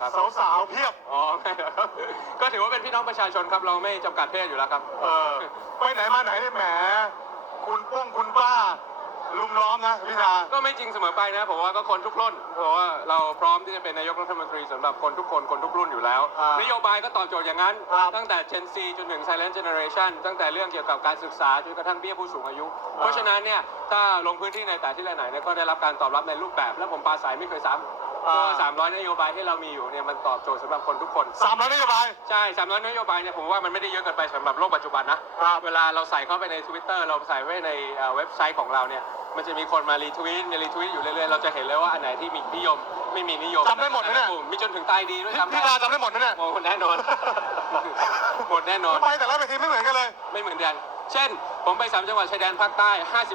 รอครับ สาวๆเพียบ อ๋อไม่หรอกครับ ก็ถือว่าเป็นพี่น้องประชาชนครับ เราไม่จำกัดเพศอยู่แล้วครับ เออไปไหนมาไหนเนี่ยแหม คุณป้องคุณป้า ลุมล้อมนะพิธาก็ไม่จริงเสมอไปนะผมว่าก็คนทุกรุ่นเพราะว่าเราพร้อมที่จะเป็นนายกรัฐมนตรีสำหรับคนทุกคนคนทุกรุ่นอยู่แล้วอ่านนโยบายก็ตอบโจทย์อย่างนั้น ครับ ตั้งแต่ Gen Z จนถึง Silent Generation ตั้งแต่เรื่องเกี่ยวกับการศึกษาจนกระทั่งเบี้ยผู้สูงอายุ เพราะฉะนั้นเนี่ยถ้าลงพื้นที่ในแต่ที่ไหนเนี่ยก็ได้รับการตอบรับในรูปแบบ และผมปราศัยไม่เคยซ้ำ เพราะว่า300 นโยบายที่เรามีอยู่เนี่ยมันตอบโจทย์สำหรับคนทุกคน สามร้อยนโยบาย ใช่สามร้อยนโยบายเนี่ยผมว่ามันไม่ได้เยอะเกินไปสำหรับโลกปัจจุบันนะ ครับ เวลาเราใส่เข้าไปใน Twitter เราใส่ไว้ในเอ่อเว็บไซต์ของเราเนี่ย มันจะมีคนมารีทวีตมีรีทวีตอยู่เรื่อยๆ เราจะเห็นเลยว่าอันไหนที่มีนิยม ไม่มีนิยมจำได้หมดนะเนี่ยมีจนถึงตายดีด้วยพี่จำพิธาจำได้หมดนะเนี่ยโอ้โหแน่นอน หมดแน่นอน ไปแต่ละเวทีไม่เหมือนกันเลย ไม่เหมือนกัน เช่น ผมไปสามจังหวัดชายแดนภาคใต้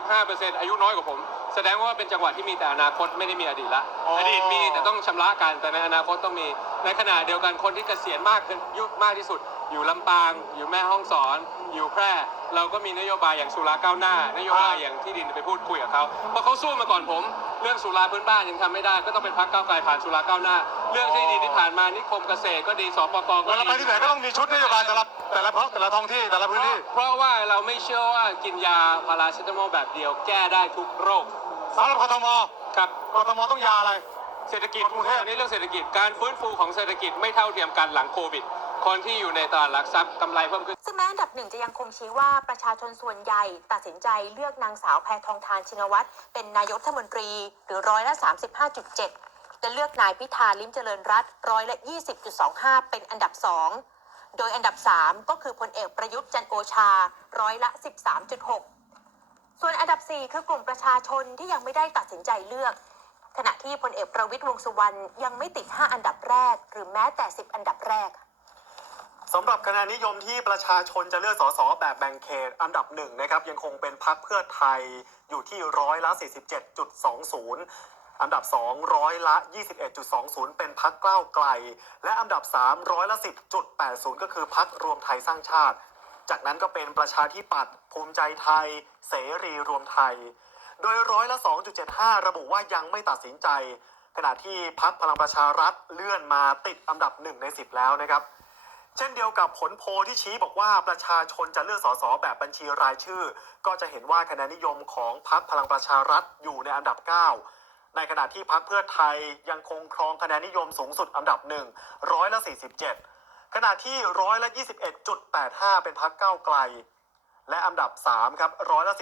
55%อายุน้อยกว่าผม แสดงว่าเป็นจังหวัดที่มีแต่อนาคตไม่ได้มีอดีตละ อ๋ออ อดีตมีแต่ต้องชำระกันแต่ในอนาคตต้องมี ในขณะเดียวกันคนที่เกษียณมากขึ้นยุคมากที่สุด อยู่ลำปาง อยู่แม่ฮ่องสอน อยู่แพร่ เราก็มีนโยบายอย่างสุราก้าวหน้านโยบายอย่างที่ดินไปพูดคุยกับเขาเพราะเขาสู้มาก่อนผม เรื่องสุราพื้นบ้านยังทำไม่ได้ ก็ต้องเป็นพักก้าวไกลผ่านสุราก้าวหน้า เรื่องที่ดินที่ผ่านมานิคมเกษตรก็ดีสปกก็เวลาดีไปที่ไหนก็ต้องมีชุดนโยบายแต่ละแต่ละเพาะแต่ละท้องที่แต่ละพื้นที่ เพราะว่าเราไม่เชื่อว่ากินยาพาราเซตามอลแบบเดียวแก้ได้ทุกโรค สำหรับกทมครับกทมต้องยาอะไร เศรษฐกิจกรุงเทพอันนี้เรื่องเศรษฐกิจการฟื้นฟูของเศรษฐกิจไม่เท่าเทียมกันหลังโควิด คนที่อยู่ในตลาดหลักทรัพย์กำไรเพิ่มขึ้น ซึ่งแม้อันดับหนึ่งจะยังคงชี้ว่าประชาชนส่วนใหญ่ตัดสินใจเลือกนางสาวแพทองทานชินวัตรเป็นนายกรัฐมนตรีหรือร้อยละ35.7จะเลือกนายพิธาลิ้มเจริญรัตน์ร้อยละ 20.25 เป็นอันดับสองโดยอันดับ 3 ก็คือพลเอกประยุทธ์จันทร์โอชาร้อยละ 13.6 ส่วนอันดับ 4 คือกลุ่มประชาชนที่ยังไม่ได้ตัดสินใจเลือก ขณะที่พลเอกประวิตยวงสุวรรณยังไม่ติด 5 อันดับแรก หรือแม้แต่ 10 อันดับแรกสำหรับคะแนนนิยมที่ประชาชนจะเลือกสสแบบแบ่งเขตอันดับหนึ่งนะครับยังคงเป็นพักเพื่อไทยอยู่ที่ร้อยละ 47.20 อันดับ 2 ร้อยละ 21.20 เป็นพักก้าวไกล และอันดับ 3 ร้อยละ 10.80 ก็คือพักรวมไทยสร้างชาติ จากนั้นก็เป็นประชาธิปัตย์ภูมิใจไทย เสรีรวมไทย โดยร้อยละ 2.75 ระบุว่ายังไม่ตัดสินใจ ขณะที่พักพลังประชารัฐเลื่อนมาติดอันดับ 1 ใน 10 แล้วนะครับ เช่นเดียวกับผลโพลที่ชี้บอกว่าประชาชนจะเลือกสสแบบบัญชีรายชื่อ ก็จะเห็นว่าคะแนนนิยมของพรรคพลังประชารัฐอยู่ในอันดับ 9ในขณะที่พรรคเพื่อไทยยังคงครองคะแนนนิยมสูงสุดอันดับหนึ่งร้อยละ47 ขณะที่ร้อยละ 21.85 เป็นพรรคก้าไกล และอันดับ 3 ครับร้อยละ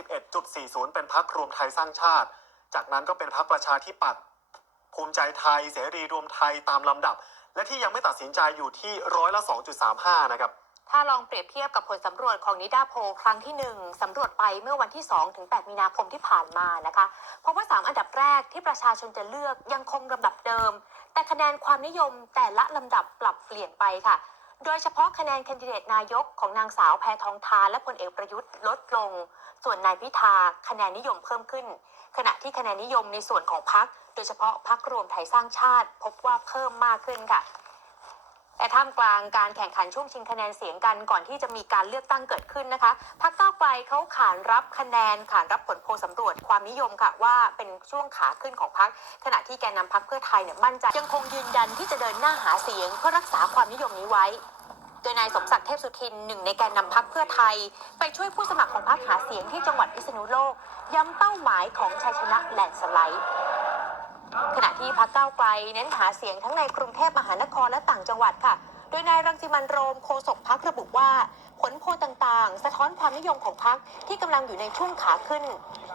11.40 เป็นพรรครวมไทยสร้างชาติ จากนั้นก็เป็นพรรคประชาธิปัตย์ภูมิใจไทย เสรีรวมไทยตามลำดับ และที่ยังไม่ตัดสินใจอยู่ที่ร้อยละ 2.35 นะครับ ถ้าลองเปรียบเทียบกับผลสำรวจของนิดาโพครั้งที่ 1สำรวจไปเมื่อวันที่ 2 ถึง 8 มีนาคมที่ผ่านมานะคะเพราะว่า 3 อันดับแรกที่ประชาชนจะเลือกยังคงลำดับเดิม แต่คะแนนความนิยมแต่ละลำดับปรับเปลี่ยนไปค่ะ โดยเฉพาะคะแนนแคนดิเดตนายกของนางสาวแพทองทานและพลเอกประยุทธ์ลดลง ส่วนนายพิธาคะแนนนิยมเพิ่มขึ้น ขณะที่คะแนนนิยมในส่วนของพรรคโดยเฉพาะพรรครวมไทยสร้างชาติ พบว่าเพิ่มมากขึ้นค่ะ แต่ท่ามกลางการแข่งขันช่วงชิงคะแนนเสียงกันก่อนที่จะมีการเลือกตั้งเกิดขึ้นนะคะพรรคก้าวไกลเขาขานรับคะแนนขานรับผลโพลสำรวจความนิยมค่ะ ว่าเป็นช่วงขาขึ้นของพรรคขณะที่แกนนำพรรคเพื่อไทยเนี่ยมั่นใจยังคงยืนยันที่จะเดินหน้าหาเสียงเพื่อรักษาความนิยมนี้ไว้โดยนายสมศักดิ์เทพสุทินหนึ่งในแกนนำพักเพื่อไทย ไปช่วยผู้สมัครของพรรคหาเสียงที่จังหวัดพิษณุโลก ย้ำเป้าหมายของชัยชนะแลนสไลด์ ขณะที่พักเก้าวไกลเน้นหาเสียงทั้งในกรุงเทพมหานครและต่างจังหวัดค่ะ โดยนายรังสิมันโรมโฆษกพักระบุว่า ผลโพลต่างๆ สะท้อนความนิยมของพักที่กำลังอยู่ในช่วงขาขึ้น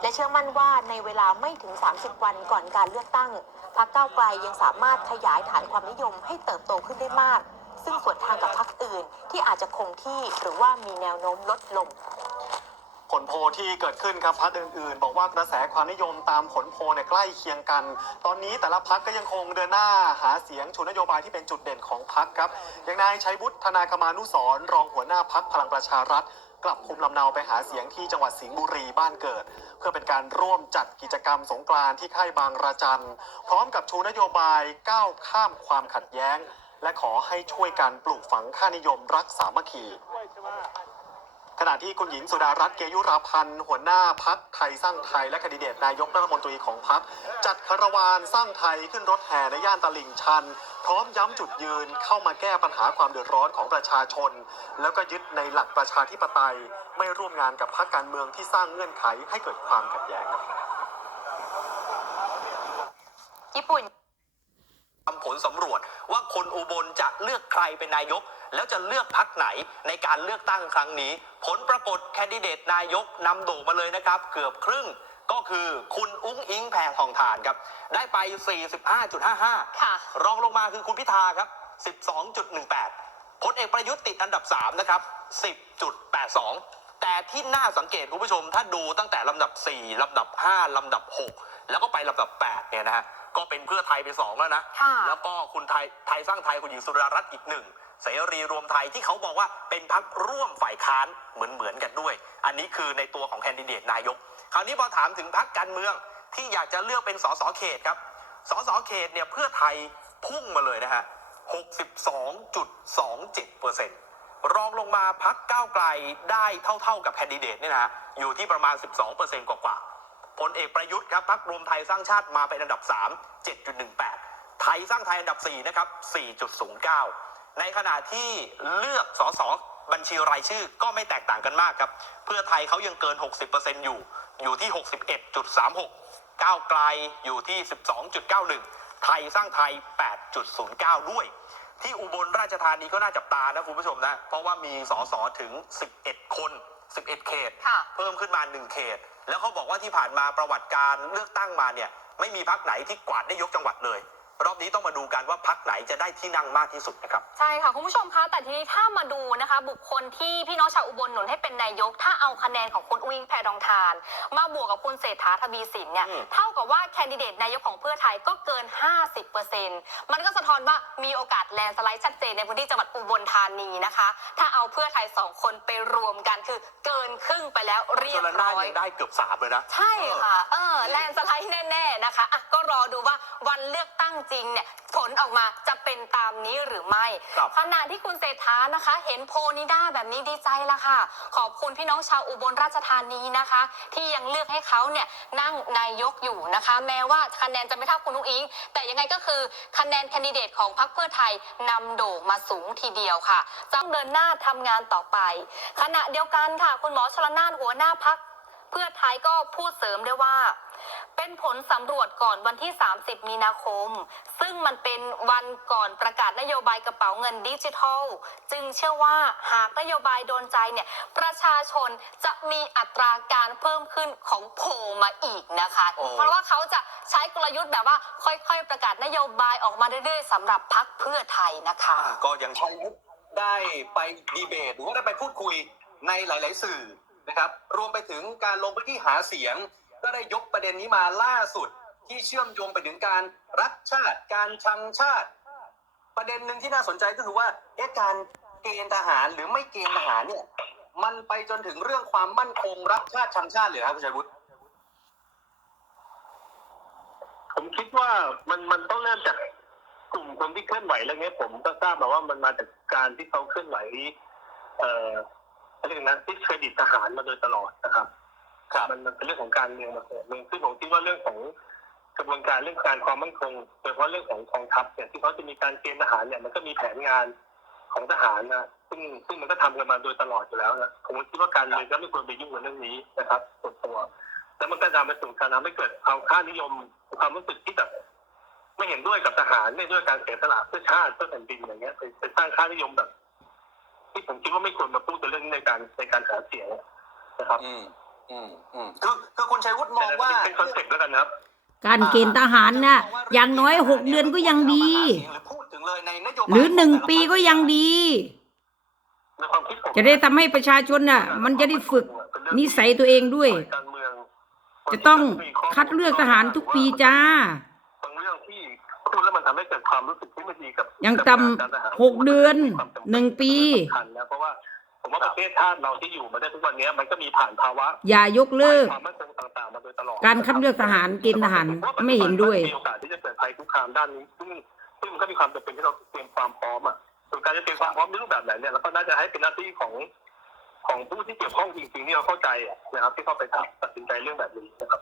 และเชื่อมั่นว่าในเวลาไม่ถึง 30 วันก่อนการเลือกตั้งพักเก้าวไกลยังสามารถขยายฐานความนิยมให้เติบโตขึ้นได้มาก ซึ่งสวนทางกับพักอื่นที่อาจจะคงที่หรือว่ามีแนวโน้มลดลง ลโพที่เกิดขึ้นครับพักอื่นๆ บอกว่ากระแสความนิยมตามผลโพเนี่ยใกล้เคียงกัน ตอนนี้แต่ละพักก็ยังคงเดินหน้าหาเสียงชูนโยบายที่เป็นจุดเด่นของพักครับ อย่างนายชัยวุฒิธนาคมานุสรรองหัวหน้าพักพลังประชารัฐกลับภูมิลำเนาไปหาเสียงที่จังหวัดสิงห์บุรีบ้านเกิด เพื่อเป็นการร่วมจัดกิจกรรมสงกรานต์ที่ค่ายบางระจัน พร้อมกับชูนโยบายก้าวข้ามความขัดแย้ง และขอให้ช่วยกันปลูกฝังค่านิยมรักสามัคคี ขณะที่คุณหญิงสุดารัตน์เกยุราพันธ์หัวหน้าพักไทยสร้างไทยและคนดิเดตนายกรัฐมนตรีของพักจัดคารวานสร้างไทยขึ้นรถแห่ในย่านตลิ่งชัน พร้อมย้ำจุดยืนเข้ามาแก้ปัญหาความเดือดร้อนของประชาชน แล้วก็ยึดในหลักประชาธิปไตย ไม่ร่วมงานกับพรรคการเมืองที่สร้างเงื่อนไขให้เกิดความขัดแย้งญี่ปุ่น ผลสำรวจ ว่าคนอุบลจะเลือกใครเป็นนายก แล้วจะเลือกพักไหนในการเลือกตั้งครั้งนี้ ผลปรากฏแคนดิเดตนายกนำโด่งมาเลยนะครับ เกือบครึ่งก็คือคุณอุ้งอิงแพทองทานครับ ได้ไป 45.55ค่ะรองลงมาคือคุณพิธาครับ 12.18 พลเอกประยุทธ์ติดอันดับ 3 นะครับ 10.82 แต่ที่น่าสังเกตคุณผู้ชม ถ้าดูตั้งแต่ลำดับ 4 ลำดับ 5 ลำดับ 6 แล้วก็ไปลำดับ 8 เนี่ยนะฮะ ก็เป็นเพื่อไทยไป2แล้วนะ ค่ะ แล้วก็คุณไทยไทยสร้างไทยคุณหญิงสุดารัตน์อีกหนึ่งเสรีรวมไทยที่เขาบอกว่าเป็นพักร่วมฝ่ายค้านเหมือนเหมือนๆกันด้วย อันนี้คือในตัวของแคนดิเดตนายก คราวนี้พอถามถึงพักการเมืองที่อยากจะเลือกเป็นสสเขตครับสสเขตเนี่ยเพื่อไทยพุ่งมาเลยนะฮะ 62.27เปอร์เซ็นต์รองลงมาพักก้าวไกลได้เท่าๆกับแคนดิเดตเนี่ยนะฮะอยู่ที่ประมาณ 12เปอร์เซ็นต์กว่าๆ พลเอกประยุทธ์ครับพักรวมไทยสร้างชาติมาเป็นอันดับ 3 7.18 ไทยสร้างไทยอันดับ 4 นะครับ 4.09 ในขณะที่เลือกสสบัญชีรายชื่อก็ไม่แตกต่างกันมากครับ เพื่อไทยเขายังเกิน 60%อยู่ อยู่ที่ 61.36 ก้าวไกลอยู่ที่ 12.91 ไทยสร้างไทย 8.09 ด้วย ที่อุบลราชธานีก็น่าจับตานะคุณผู้ชมนะ เพราะว่ามีสสถึง 11 คน 11 เขต ค่ะ เพิ่มขึ้นมา 1 เขต แล้วเขาบอกว่าที่ผ่านมาประวัติการเลือกตั้งมาเนี่ยไม่มีพักไหนที่กวาดได้ยกจังหวัดเลย รอบนี้ต้องมาดูกันว่าพักไหนจะได้ที่นั่งมากที่สุดนะครับ ใช่ค่ะ คุณผู้ชมคะ แต่ทีนี้ถ้ามาดูนะคะ บุคคลที่พี่น้องชาวอุบลหนุนให้เป็นนายก ถ้าเอาคะแนนของคุณอุ้งอิงแพทองทาน มาบวกกับคุณเศรษฐาทวีสินเนี่ยอืม เท่ากับว่าแคนดิเดตนายกของเพื่อไทยก็เกิน 50%มันก็สะท้อนว่ามีโอกาสแลนด์สไลด์ชัดเจนในพื้นที่จังหวัดอุบลธานีนะคะ ถ้าเอาเพื่อไทยสองคนไปรวมกันคือเกินครึ่งไปแล้วเรียชบลนาร้อย ยังได้เกือบสามเลยนะ ใช่ค่ะ เออ แลนด์สไลด์แน่ ๆ นะคะอะก็รอดูว่าวันเลือกตั้งจริงเนี่ยผลออกมาจะเป็นตามนี้หรือไม่ ครับขณะที่คุณเศรษฐานะคะ เห็นโพลนิด้าแบบนี้ดีใจละค่ะ ขอบคุณพี่น้องชาวอุบลราชธานีนะคะ ที่ยังเลือกให้เขาเนี่ยนั่งนายกอยู่นะคะ แม้ว่าคะแนนจะไม่เท่าคุณนุ้งอิง แต่ยังไงก็คือคะแนนแคนดิเดตของพรรคเพื่อไทยนำโด่งมาสูงทีเดียวค่ะต้องเดินหน้าทำงานต่อไป ขณะเดียวกันค่ะ คุณหมอชลนานหัวหน้าพัก เพื่อไทยก็พูดเสริมด้วยว่า เป็นผลสำรวจก่อนวันที่ 30 มีนาคม ซึ่งมันเป็นวันก่อนประกาศนโยบายกระเป๋าเงินดิจิทัล จึงเชื่อว่าหากนโยบายโดนใจเนี่ยประชาชนจะมีอัตราการเพิ่มขึ้นของโผล่มาอีกนะคะ โอ้ เพราะว่าเขาจะใช้กลยุทธ์แบบว่าค่อยๆ ประกาศนโยบายออกมาเรื่อยๆสำหรับพักเพื่อไทยนะคะ ก็ยังใช้วุฒิได้ไปดีเบตหรือว่าได้ไปพูดคุยในหลาย ๆ สื่อ นะครับ รวมไปถึงการลงพื้นที่หาเสียง ก็ได้ยกประเด็นนี้มาล่าสุด ที่เชื่อมโยงไปถึงการรักชาติ การชังชาติ ประเด็นหนึ่งที่น่าสนใจก็คือว่าเอ๊ะการเกณฑ์ทหารหรือไม่เกณฑ์ทหารเนี่ย มันไปจนถึงเรื่องความมั่นคงรักชาติชังชาติเลยครับคุณชัยวุฒิผมคิดว่ามันมันต้องเริ่มจากกลุ่มคนที่เคลื่อนไหวเรื่องนี้ผมก็ทราบมาว่ามันมาจากการที่เขาเคลื่อนไหว เอ่อ อะไรยกนะที่เครดิตทหารมาโดยตลอดนะครับครับมันมันเป็นเรื่องของการเมืองมาเกิดหนึ่งซึ่งผมคิดว่าเรื่องของกระบวนการเรื่องการความมั่นคงโดยเฉพาะเรื่องของกองทัพเนี่ยที่เขาจะมีการเกณฑ์ทหารเนี่ยมันก็มีแผนงานของทหารนะซึ่งซึ่งมันก็ทำกันมาโดยตลอดอยู่แล้วนะผมคิดว่าการเมืองก็ไม่ควรไปยุ่งกับเรื่องนี้นะครับส่วนตัวแล้วมันก็นำไปสู่การทำให้เกิดความค่านิยมความรู้สึกที่แบบไม่เห็นด้วยกับทหารไม่เห็นด้วยการเสียสละเพื่อชาติเพื่อแผ่นดินอย่างเงี้ยไปไปสร้างค่านิยมแบบ ที่ผมคิดว่าไม่ควรมาพูดในเรื่องนี้ในการในการหาเสียงนะครับ อืมอืมอืมคือคือคุณชัยวุฒิมองว่าเป็นคอนเซ็ปต์แล้วกันนะครับการเกณฑ์ทหารน่ะอย่างน้อยหกเดือนก็ยังดี หรือพูดถึงเลยในนโยบายหรือหนึ่งปีก็ยังดีในความคิดผมจะได้ทำให้ประชาชนน่ะ มันจะได้ฝึกนิสัยตัวเองด้วยการเมืองจะต้องคัดเลือกทหารทุกปีจ้า ให้เกิดความรู้สึกที่ไม่ดีกับยังกับต่ำการทหารหกเดือนหนึ่งปีสำคัญนะเพราะว่าผมว่าประเทศชาติเราที่อยู่มาได้ทุกวันนี้มันก็มีผ่านภาวะอย่ายกเลิกความมั่นคงต่างๆมาโดยตลอดการคัดเลือกทหารเกณฑ์ทหารไม่เห็นด้วยมีโอกาสที่จะเกิดภัยคุกคามด้านนี้ซึ่งซึ่งมันก็มีความจำเป็นที่เราเตรียมความพร้อมอะส่วนการจะเตรียมความพร้อมในรูปแบบไหนเนี่ยเราก็น่าจะให้เป็นหน้าที่ของของผู้ที่เกี่ยวข้องจริงๆที่เราเข้าใจอะนะครับที่เข้าไปตัดสินใจเรื่องแบบนี้นะครับ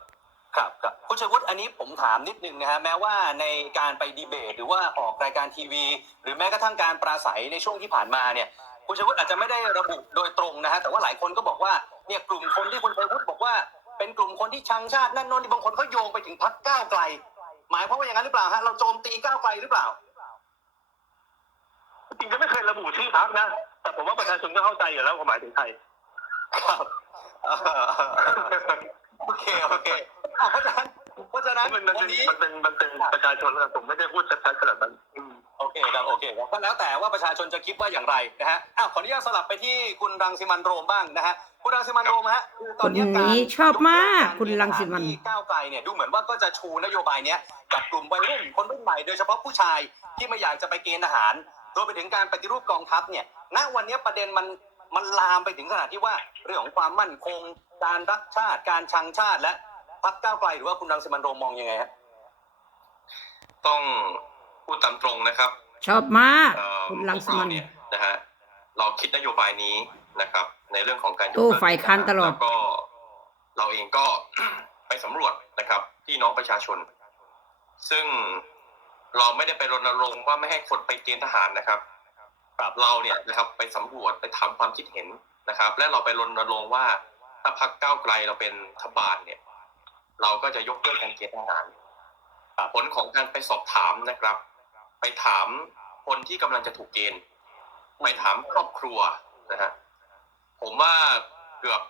ครับครับคุณชัยวุฒิอันนี้ผมถามนิดนึงนะฮะแม้ว่าในการไปดีเบต หรือว่าออกรายการทีวี หรือแม้กระทั่งการปราศัยในช่วงที่ผ่านมาเนี่ยคุณชัยวุฒิอาจจะไม่ได้ระบุโดยตรงนะฮะแต่ว่าหลายคนก็บอกว่าเนี่ยกลุ่มคนที่คุณชัยวุฒิบอกว่า เป็นกลุ่มคนที่ชังชาตินั่นโน่นนี่บางคนเขาโยงไปถึงพรรคก้าวไกล หมายความว่าอย่างนั้นหรือเปล่าฮะเราโจมตีก้าวไกลหรือเปล่าจริงๆก็ไม่เคยระบุชื่อพรรคนะ แต่ผมว่าประชาชนก็เข้าใจอยู่แล้วว่าหมายถึงใครครับเอ่อ โอเคโอเคอะเพราะฉะนั้นเพราะฉะนั้นมันมันวัเป็นนนี้ มันเป็นมันเป็นประชาชนแล้วผมไม่ได้พูดชัดๆขนาดนั้นอืม โอเคครับโอเคครับก็แล้วแต่ว่าประชาชนจะคิดว่าอย่างไรนะฮะอ้าวขออนุญาตสลับไปที่คุณรังสิมันต์โรมบ้างนะฮะคุณรังสิมันต์โรมฮะคือตอนนี้คนการนี้ชอบมากยเลิคุณรังสิมันต์ ที่ก้าวไกลเนี่ยดูเหมือนว่าก็จะชูนโยบายเนี้ยกับกลุ่มวัยรุ่นคนรุ่นใหม่โดยเฉพาะผู้ชายที่ไม่อยากจะไปเกณฑ์ทหารรวมไปถึงการปฏิรูปกองทัพเนี่ยณวันนี้ประเด็นมัน มันลามไปถึงขนาดที่ว่า เรื่องของความมั่นคง การรักชาติ การชังชาติ และพรรคก้าวไกลหรือว่าคุณรังสิมันต์โรมมองยังไงฮะต้องพูดตามตรงนะครับชอบมากเอ่อคุณรังสิมันพวกเราต์เนี่ยนะฮะเราคิดนโยบายนี้นะครับ ในเรื่องของการยกโอ้เลิกฝ่ายค้านตลอดแล้วก็ เราเองก็ไปสำรวจนะครับพี่น้องประชาชน ซึ่งเราไม่ได้ไปรณรงค์ว่าไม่ให้คนไปเกณฑ์ทหารนะครับ แบบเราเนี่ยนะครับไปสำรวจไปทำความคิดเห็นนะครับ และเราไปรณรงค์ว่าถ้าพักก้าวไกลเราเป็นรัฐบาลเนี่ย เราก็จะยกเลิกการเกณฑ์ทหารผลของการไปสอบถามนะครับ ไปถามคนที่กำลังจะถูกเกณฑ์ไปถามครอบครัวนะฮะผมว่าเกือบ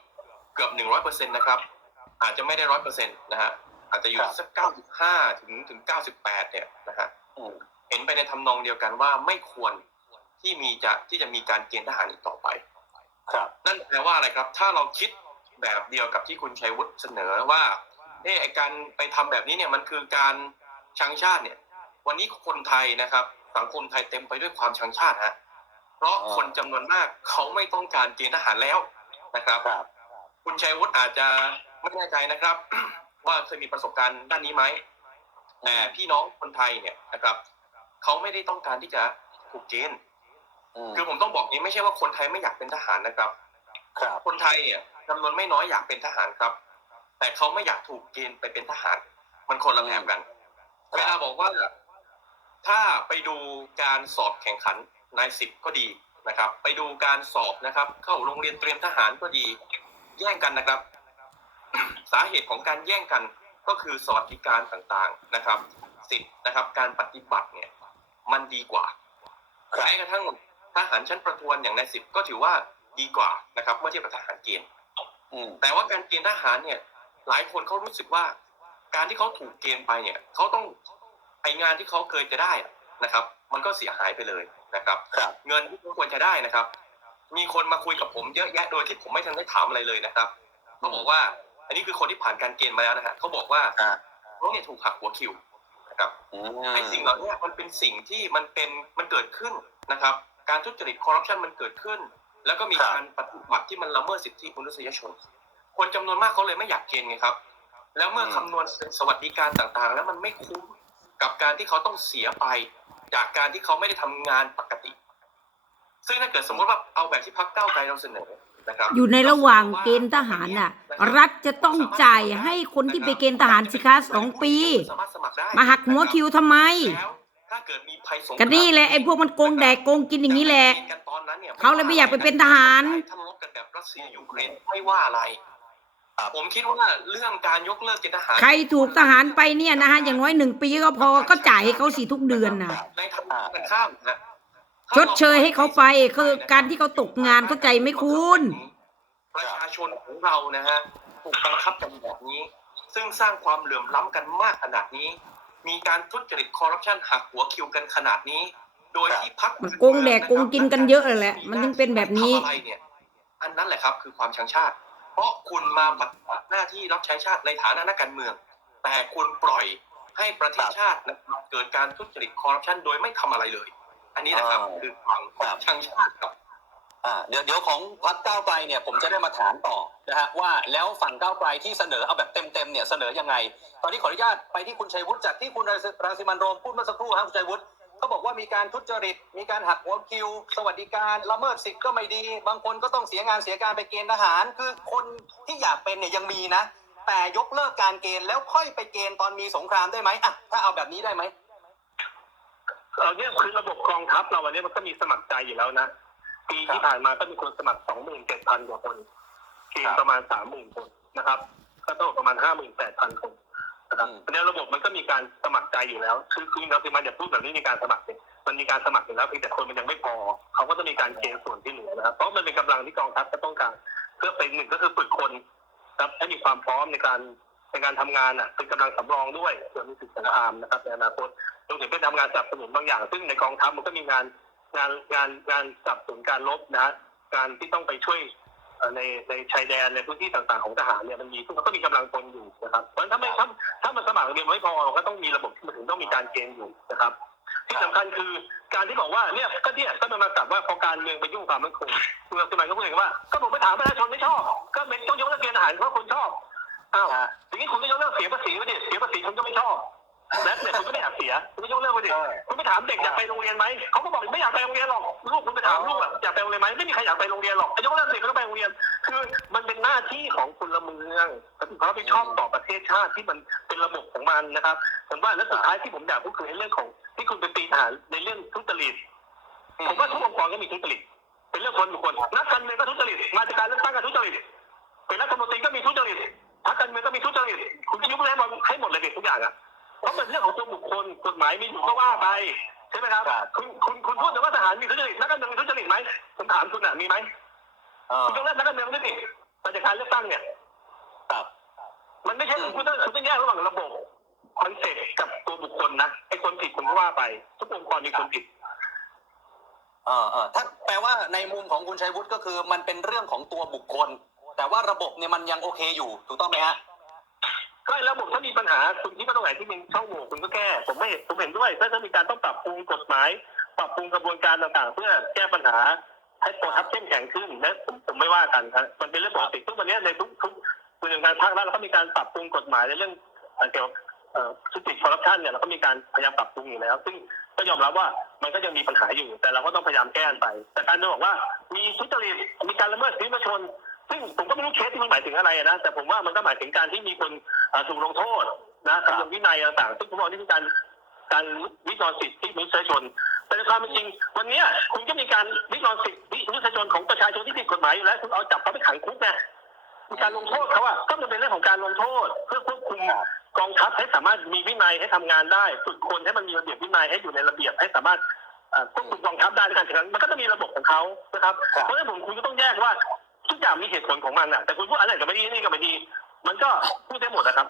เกือบหนึ่งร้อยเปอร์เซ็นต์นะครับ อาจจะไม่ได้ร้อยเปอร์เซ็นต์นะฮะอาจจะอยู่ครับสักเก้าสิบห้าถึงถึงเก้าสิบแปดเนี่ยนะฮะอืมเห็นไปในทำนองเดียวกันว่าไม่ควร ที่มีจะที่จะมีการเกณฑ์ทหารอีกต่อไป ครับ นั่นแปลว่าอะไรครับ ถ้าเราคิดแบบเดียวกับที่คุณชัยวุฒิเสนอว่าเออไอการไปทำแบบนี้เนี่ยมันคือการชังชาติเนี่ย วันนี้คนไทยนะครับ สังคมไทยเต็มไปด้วยความชังชาติฮะเพราะอ่าคนจำนวนมากเขาไม่ต้องการเกณฑ์ทหารแล้วนะครับครับ คุณชัยวุฒิอาจจะไม่แน่ใจนะครับ ว่าเคยมีประสบการณ์ด้านนี้ไหมแต่พี่น้องคนไทยเนี่ยนะครับเขาไม่ได้ต้องการที่จะถูกเกณฑ์ม คือผมต้องบอกนี้ไม่ใช่ว่าคนไทยไม่อยากเป็นทหารนะครับครับ คนไทยเนี่ยจำนวนไม่น้อยอยากเป็นทหารครับ แต่เขาไม่อยากถูกเกณฑ์ไปเป็นทหาร มันคนละแบบกันเวลาบอกว่าถ้าไปดูการสอบแข่งขันนายสิบก็ดีนะครับ ไปดูการสอบนะครับ เข้าโรงเรียนเตรียมทหารก็ดี แย่งกันนะครับ สาเหตุของการแย่งกันก็คือสวัสดิการต่างๆนะครับ สิทธิ์นะครับ การปฏิบัติเนี่ย มันดีกว่าแม้กระทั่ง ทหารชั้นประทวนอย่างนายสิบก็ถือว่าดีกว่านะครับเมื่อเทียบกับทหารเกณฑ์อืมแต่ว่าการเกณฑ์ทหารเนี่ย หลายคนเขารู้สึกว่า การที่เขาถูกเกณฑ์ไปเนี่ยเขาต้องไปงานที่เขาเคยจะได้อะนะครับ มันก็เสียหายไปเลยนะครับครับเงินที่เขาควรจะได้นะครับ มีคนมาคุยกับผมเยอะแยะโดยที่ผมไม่ทันได้ถามอะไรเลยนะครับเขาบอกว่า อันนี้คือคนที่ผ่านการเกณฑ์มาแล้วนะฮะเขาบอกว่าอ่าเขาเนี่ยถูกหักหัวคิวนะครับอืมไอ้สิ่งเหล่านี้มันเป็นสิ่งที่มันเป็นมันเกิดขึ้นนะครับ การทุจริตคอร์รัปชันมันเกิดขึ้น แล้วก็มีครับการปฏิบัติที่มันละเมิดสิทธิมนุษยชน คนจำนวนมากเขาเลยไม่อยากเกณฑ์ไงครับ แล้วเมื่อคำนวณสวัสดิการต่างๆ แล้วมันไม่คุ้มกับการที่เขาต้องเสียไป จากการที่เขาไม่ได้ทำงานปกติ ซึ่งถ้าเกิดสมมติว่าเอาแบบที่พรรคก้าวไกลเราเสนอนะครับอยู่ในระหว่างเกณฑ์ทหารน่ะ รัฐจะต้องจ่ายให้คนที่ไปเกณฑ์ทหารสิคะสองปีสามารถสมัครได้มาหักหัวคิวทำไมแล้ว ถ้าเกิดมีภัยสงครามก็นี่แหละไอ้พวกมันโกงแดกโกงกินอย่างนี้แหละเขาเลยไม่อยากไปเป็นทหารถ้าลบกันแบบรัสเซียยูเครนไม่ว่าอะไรผมคิดว่าเรื่องการยกเลิกเกณฑ์ทหาร ใครถูกทหารไปเนี่ยนะฮะอย่างน้อยหนึ่งปีก็พอก็จ่ายให้เขาสิทุกเดือนน่ะในทางตรงกันข้ามนะชดเชยให้เขาไปคือการที่เขาตกงานเข้าใจไหมคุณประชาชนของเรานะฮะถูกบังคับกันแบบนี้ ซึ่งสร้างความเหลื่อมล้ำกันมากขนาดนี้ มีการทุจริตคอร์รัปชันหักหัวคิวกันขนาดนี้ โดยที่พักมันโกงแดกโกงกินกันเยอะเลยแหละ มันถึงเป็นแบบนี้ทำอะไรเนี่ย อันนั้นแหละครับคือความชังชาติ เพราะคุณมาปฏิบัติหน้าที่รับใช้ชาติในฐานะนักการเมือง แต่คุณปล่อยให้ประเทศชาตินะครับเกิดการทุจริตคอร์รัปชันโดยไม่ทำอะไรเลย อันนี้นะครับอ่าคือความชังชาติครับ อ่าเดี๋ยวเดี๋ยวของพรรคก้าวไกลเนี่ยผมจะได้มาถามต่อนะฮะว่าแล้วฝั่งก้าวไกลที่เสนอเอาแบบเต็มๆเนี่ยเสนอยังไง ตอนนี้ขออนุญาตไปที่คุณชัยวุฒิจากที่คุณรังสิมันโรมพูดเมื่อสักครู่ครับคุณชัยวุฒิเขาบอกว่ามีการทุจริต มีการหักหัวคิว สวัสดิการละเมิดสิทธิ์ก็ไม่ดี บางคนก็ต้องเสียงานเสียการไปเกณฑ์ทหาร คือคนที่อยากเป็นเนี่ยยังมีนะ แต่ยกเลิกการเกณฑ์แล้วค่อยไปเกณฑ์ตอนมีสงครามได้ไหมอะถ้าเอาแบบนี้ได้ไหมเราเนี่ยคือระบบกองทัพเราอันนี้มันก็มีสมัครใจอยู่แล้วนะ ปีที่ผ่านมาก็มีคนสมัครสองหมื่นเจ็ดพันกว่าคนเกณฑ์ประมาณสามหมื่นคนนะครับ ก็ต้องประมาณห้าหมื่นแปดพันคนนะครับอืมในระบบมันก็มีการสมัครใจอยู่แล้ว คือคือเราคือมันอย่าพูดแบบนี้มีการสมัครเนี่ยมันมีการสมัครอยู่แล้วเพียงแต่คนมันยังไม่พอ เขาก็จะมีการเกณฑ์ส่วนที่เหลือนะครับเพราะมันเป็นกำลังที่กองทัพจะต้องการ เพื่อเป็นหนึ่งก็คือฝึกคนครับให้มีความพร้อมในการในการทำงานอะเป็นกำลังสำรองด้วยเผื่อมีศึกสงครามนะครับในอนาคตรวมถึงเป็นทำงานสนับสนุนบางอย่าง ซึ่งในกองทัพมันก็มีงาน งานงานงานสนับสนุนการรบนะฮะการที่ต้องไปช่วยเอ่อในในชายแดนในพื้นที่ต่างๆของทหารเนี่ยมันมีซึ่งเขาก็มีกำลังคนอยู่นะครับเพราะฉะนั้นถ้าไม่ถ้าถ้ามันสมัครเรียนไม่พอก็ต้องมีระบบที่มันถึงต้องมีการเกณฑ์อยู่นะครับ ที่สำคัญคือการที่บอกว่าเนี่ยก็เนี่ยก็มันมากลับว่าพอการเมืองไปยุ่งความมั่นคงคุณรังสิมันก็พูดอย่างว่าก็ผมไปถามประชาชนไม่ชอบ ก็เป็นต้องยกเลิกเกณฑ์ทหารเพราะคนชอบอ้าวทีนี้คุณก็ยกเลิกเสียภาษีไปดิเสียภาษีคุณก็ไม่ชอบ และเนี่ยคุณก็ไม่อยากเสียคุณก็ยกเลิกไปดิคุณไปถามเด็กอยากไปโรงเรียนไหมเขาก็บอกไม่อยากไปโรงเรียนหรอกลูกคุณไปถามลูกแบบอยากไปโรงเรียนไหมไม่มีใครอยากไปโรงเรียนหรอกยกเลิกเด็กก็ต้องไปโรงเรียน คือมันเป็นหน้าที่ของพลเมืองเขารับผิดชอบต่อประเทศชาติที่มันเป็นระบบของมันนะครับผมว่าแล้วสุดท้ายที่ผมอยากพูดคือในเรื่องของ ที่คุณไปตีทหารในเรื่องทุจริตผมว่าทุกองค์กรก็มีทุจริตเป็นเรื่องคนบุคคลนักการเมืองก็ทุจริตมาจากการเลือกตั้งก็ทุจริตเป็นรัฐมนตรีก็มีทุจริตพรรคการเมืองก็มีทุจริตคุณก็ยุบให้หมดให้หมดเลยเด็กทุกอย่างอะ เพราะเป็นเรื่องของตัวบุคคลกฎหมายมีอยู่ก็ว่าไปใช่ไหมครับคุณคุณคุณพูดถึงว่าทหารมีทุจริตนักการเมืองมีทุจริตไหมผมถามคุณอะมีไหมเออคุณต้องเลือกนักการเมืองด้วยดิมาจากการเลือกตั้งเนี่ย ครับ มันไม่ใช่คุณต้องคุณต้องแยกระหว่างระบบคอนเซ็ปต์กับตัวบุคคลนะไอ้คนผิดคุณก็ว่าไป ทุกองค์กรมีคนผิด เออเออถ้าแปลว่าในมุมของคุณชัยวุฒิก็คือมันเป็นเรื่องของตัวบุคคล แต่ว่าระบบเนี่ยมันยังโอเคอยู่ถูกต้องไหมฮะ ก็ระบบถ้ามีปัญหาคุณคิดว่าตรงไหนที่มีช่องโหว่คุณก็แก้ผมไม่เห็นผมเห็นด้วยถ้าจะมีการต้องปรับปรุงกฎหมาย ปรับปรุงกระบวนการต่างๆ เพื่อแก้ปัญหาให้กองทัพเข้มแข็งขึ้นและผมผมไม่ว่ากันครับมันเป็นเรื่องปกติทุกวันนี้ในทุกทุกหน่วยงานภาครัฐเราก็มีการปรับปรุงกฎหมายในเรื่องเกี่ยวกับเอ่อทุจริคอร์รัปชันเนี่ยเราก็มีการพยายามปรับปรุงอยู่แล้ว ซึ่งก็ยอมรับว่ามันก็ยังมีปัญหาอยู่ แต่เราก็ต้องพยายามแก้ไป แต่การจะบอกว่ามีทุจริตมีการละเมิดสิทธิมนุษยชน ซึ่งผมก็ไม่รู้เคสที่มันหมายถึงอะไรนะแต่ผมว่ามันก็หมายถึงการที่มีคนเอ่อถูกลงโทษนะคำลงวินัยต่างๆซึ่งผมบอกนี่คือการการวิจารณ์สิทธิมนุษยชน แต่ในความเป็นจริง วันเนี้ยคุณก็มีการวิจารณ์สิทธิมนุษยชนของประชาชนที่ผิดกฎหมายอยู่แล้วคุณเอาจับเขาไปขังคุกไงมีการลงโทษเขาอะก็มันเป็นเรื่องของการลงโทษ เพื่อควบคุมกองทัพให้สามารถมีวินัยให้ทำงานได้ฝึกคนให้มันมีระเบียบวินัยให้อยู่ในระเบียบให้สามารถเอ่อควบคุมกองทัพได้ในการแข่งขันมันก็ต้องมีระบบของเขานะครับครับเพราะฉะนั้นผมคุณก็ต้องแยกว่า ทุกอย่างมีเหตุผลของมันอะ แต่คุณพูดอะไรก็ไม่ดีนี่ก็ไม่ดี มันก็พูดได้หมดนะครับ